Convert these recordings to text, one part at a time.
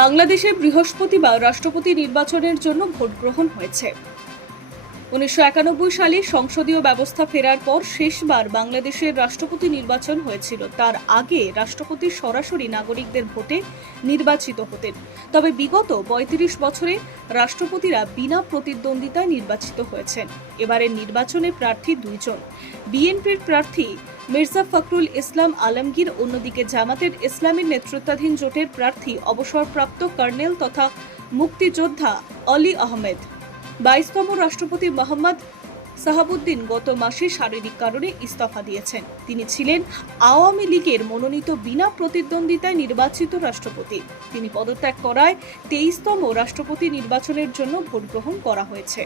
বাংলাদেশে বৃহস্পতিবার রাষ্ট্রপতি নির্বাচনের জন্য ভোট গ্রহণ হয়েছে। 1991 সালে সংসদীয় ব্যবস্থা ফেরার পর শেষবার বাংলাদেশের রাষ্ট্রপতি নির্বাচন হয়েছিল। তার আগে রাষ্ট্রপতি সরাসরি নাগরিকদের ভোটে নির্বাচিত হতেন। তবে বিগত ৩৫ বছরে রাষ্ট্রপতিরা বিনা প্রতিদ্বন্দ্বিতায় নির্বাচিত হয়েছেন। এবারের নির্বাচনে প্রার্থী দুইজন। বিএনপির প্রার্থী মির্জা ফখরুল ইসলাম আলমগীর, অন্যদিকে জামাতের ইসলামের নেতৃত্বাধীন জোটের প্রার্থী অবসরপ্রাপ্ত কর্নেল তথা মুক্তিযোদ্ধা অলি আহমেদ। 22তম রাষ্ট্রপতি মোহাম্মদ সাহাবুদ্দিন গত মাসে শারীরিক কারণে ইস্তফা দিয়েছেন। তিনি ছিলেন আওয়ামী লীগের মনোনীত বিনা প্রতিদ্বন্দ্বিতায় নির্বাচিত রাষ্ট্রপতি। তিনি পদত্যাগ করায় 23তম রাষ্ট্রপতি নির্বাচনের জন্য ভোট গ্রহণ করা হয়েছে।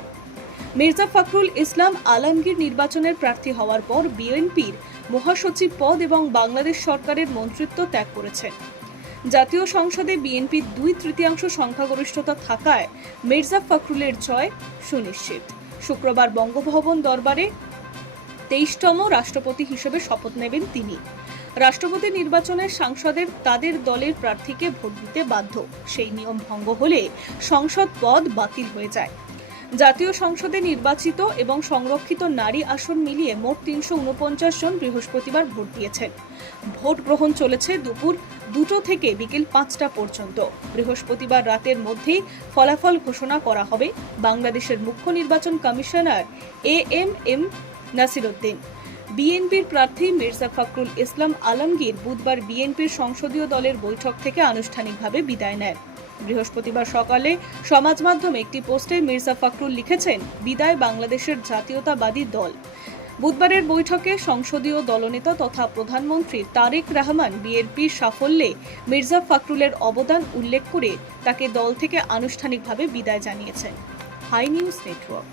মির্জা ফখরুল ইসলাম আলমগীর নির্বাচনের প্রার্থী হওয়ার পর বিএনপির মহাসচিব পদ এবং বাংলাদেশ সরকারের মন্ত্রিত্ব ত্যাগ করেছেন। জাতীয় সংসদে বিএনপির 2/3 সংখ্যাগরিষ্ঠতা থাকায় মির্জা ফখরুলের জয় সুনিশ্চিত। শুক্রবার বঙ্গভবন দরবারে 23তম রাষ্ট্রপতি হিসেবে শপথ নেবেন তিনি। রাষ্ট্রপতি নির্বাচনে সাংসদের তাদের দলের প্রার্থীকে ভোট দিতে বাধ্য। সেই নিয়ম ভঙ্গ হলে সংসদ পদ বাতিল হয়ে যায়। জাতীয় সংসদে নির্বাচিত এবং সংরক্ষিত নারী আসন মিলিয়ে মোট 349 জন বৃহস্পতিবার ভোট দিয়েছেন। ভোট গ্রহণ চলেছে দুপুর 2টো থেকে বিকেল 5টা পর্যন্ত। বৃহস্পতিবার রাতের মধ্যেই ফলাফল ঘোষণা করা হবে। বাংলাদেশের মুখ্য নির্বাচন কমিশনার এএম নাসিরউদ্দিন। বিএনপির প্রার্থী মির্জা ফখরুল ইসলাম আলমগীর বুধবার বিএনপির সংসদীয় দলের বৈঠক থেকে আনুষ্ঠানিকভাবে বিদায় নেন। বৃহস্পতিবার সকালে সমাজ মাধ্যমে একটি পোস্টে মির্জা ফখরুল লিখেছেন, বিদায় বাংলাদেশের জাতীয়তাবাদী দল। বুধবারের বৈঠকে সংসদীয় দলনেতা তথা প্রধানমন্ত্রী তারেক রহমান বিএনপির সাফল্যে মির্জা ফখরুলের অবদান উল্লেখ করে তাকে দল থেকে আনুষ্ঠানিকভাবে বিদায় জানিয়েছেন। Hi news network.